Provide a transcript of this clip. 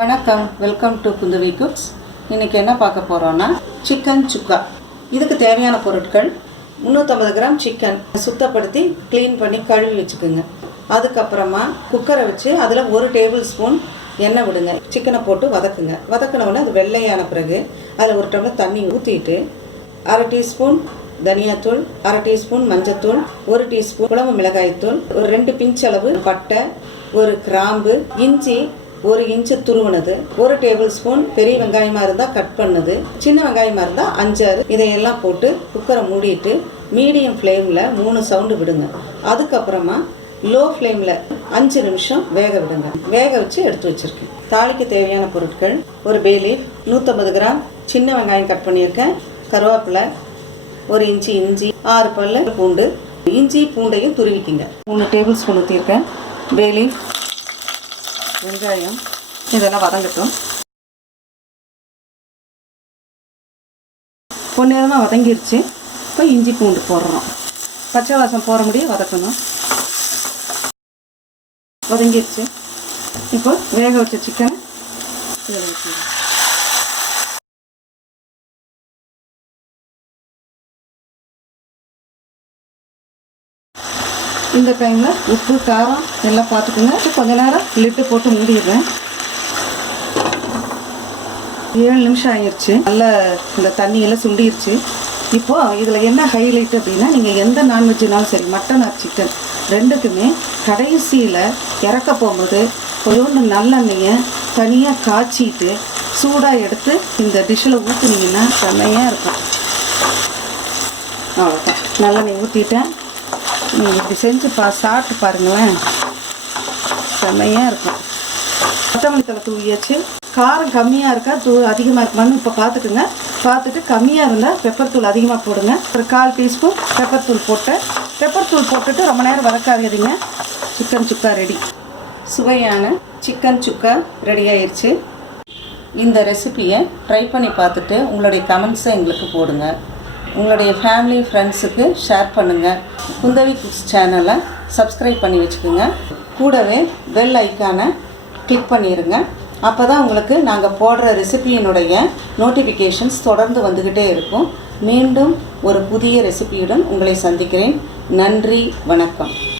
வணக்கம், welcome to Kundavai cooks. இன்றைக்கி என்ன பார்க்க போகிறோன்னா சிக்கன் சுக்கா. இதுக்கு தேவையான பொருட்கள் 350 கிராம் சிக்கன் சுத்தப்படுத்தி க்ளீன் பண்ணி கழுவி வச்சுக்கோங்க. அதுக்கப்புறமா குக்கரை வச்சு அதில் 1 டேபிள் ஸ்பூன் எண்ணெய் விடுங்க. சிக்கனை போட்டு வதக்குங்க. வதக்கினவுடனே அது வெள்ளையான பிறகு அதில் 1 டம்ளர் தண்ணி ஊற்றிட்டு 1/2 டீஸ்பூன் தனியாத்தூள், 1/2 டீஸ்பூன் மஞ்சத்தூள், 1 டீஸ்பூன் குழம்பு மிளகாய்த்தூள், ஒரு 2 பிஞ்ச் அளவு பட்டை, 1 கிராம்பு, இஞ்சி 1 இன்ச்சு துருவினது, 1 டேபிள் ஸ்பூன் பெரிய வெங்காயமாக இருந்தால் கட் பண்ணது, சின்ன வெங்காயமாக இருந்தால் 5-6, இதையெல்லாம் போட்டு குக்கரை மூடிட்டு மீடியம் ஃப்ளேமில் 3 சவுண்டு விடுங்க. அதுக்கப்புறமா லோ ஃப்ளேமில் 5 நிமிஷம் வேக விடுங்க. வேக வச்சு எடுத்து வச்சுருக்கேன். தாளிக்கு தேவையான பொருட்கள்: ஒரு பே லீஃப், 150 கிராம் சின்ன வெங்காயம் கட் பண்ணியிருக்கேன், கருவேப்பிலை, 1 இன்ச்சு இஞ்சி, 6 பல்லு பூண்டு. இஞ்சி பூண்டையும் துருவிக்கிங்க. 3 டேபிள் ஸ்பூன் ஊற்றிருக்கேன். பே லீஃப், வெங்காயம் இதெல்லாம் வதங்கட்டும். பொன்னேரமாக வதங்கிருச்சு. இப்போ இஞ்சி பூண்டு போடுறோம். பச்சை வாசம் போகிற முடியும் வதக்கணும். வதங்கிருச்சு. இப்போ வேக வச்ச சிக்கனை இதில் வச்சுருவோம். இந்த டைமில் உப்பு காரம் எல்லாம் பார்த்துக்குங்க. கொஞ்ச நேரம் லிட்டு போட்டு மூடிடுறேன். 7 நிமிஷம் ஆயிடுச்சு. நல்லா இந்த தண்ணியெல்லாம் சுண்டிடுச்சு. இப்போது இதில் என்ன ஹைலைட் அப்படின்னா, நீங்கள் எந்த நான்வெஜ்னாலும் சரி, மட்டன் ஆர் சிக்கன் ரெண்டுக்குமே கடைசியில் இறக்க போகும்போது கொஞ்சோண்டு நல்லெண்ணெயை தனியாக காய்ச்சிட்டு சூடாக எடுத்து இந்த டிஷ்ஷில் ஊற்றுனீங்கன்னா செம்மையாக இருக்கும். அவ்வளோதான். நல்லெண்ணெய் ஊற்றிட்டேன். நீங்கள் இப்படி செஞ்சு சாப்பிட்டு பாருங்களேன், செம்மையாக இருக்கும். கொத்தமல்லி தழை தூவியாச்சு. காரம் கம்மியாக இருக்கா அதிகமாக இருக்குமான்னு இப்போ பார்த்துக்குங்க. பார்த்துட்டு கம்மியாக இருந்தால் பெப்பர் தூள் அதிகமாக போடுங்க. ஒரு 1/4 டீஸ்பூன் பெப்பர் தூள் போட்டேன். பெப்பர் தூள் போட்டுட்டு ரொம்ப நேரம் வதக்காதீங்க. சிக்கன் சுக்கா ரெடி. சுவையான சிக்கன் சுக்கா ரெடி ஆயிடுச்சு. இந்த ரெசிபியை ட்ரை பண்ணி பார்த்துட்டு உங்களுடைய கமெண்ட்ஸை எங்களுக்கு போடுங்க. உங்களுடைய ஃபேமிலி ஃப்ரெண்ட்ஸுக்கு ஷேர் பண்ணுங்கள். குந்தவி குக்ஸ் சேனலை சப்ஸ்கிரைப் பண்ணி வச்சுக்கோங்க. கூடவே பெல் ஐக்கானை கிளிக் பண்ணிடுங்க. அப்போ தான் உங்களுக்கு நாங்கள் போடுற ரெசிபியினுடைய நோட்டிஃபிகேஷன்ஸ் தொடர்ந்து வந்துக்கிட்டே இருக்கும். மீண்டும் ஒரு புதிய ரெசிபியுடன் உங்களை சந்திக்கிறேன். நன்றி, வணக்கம்.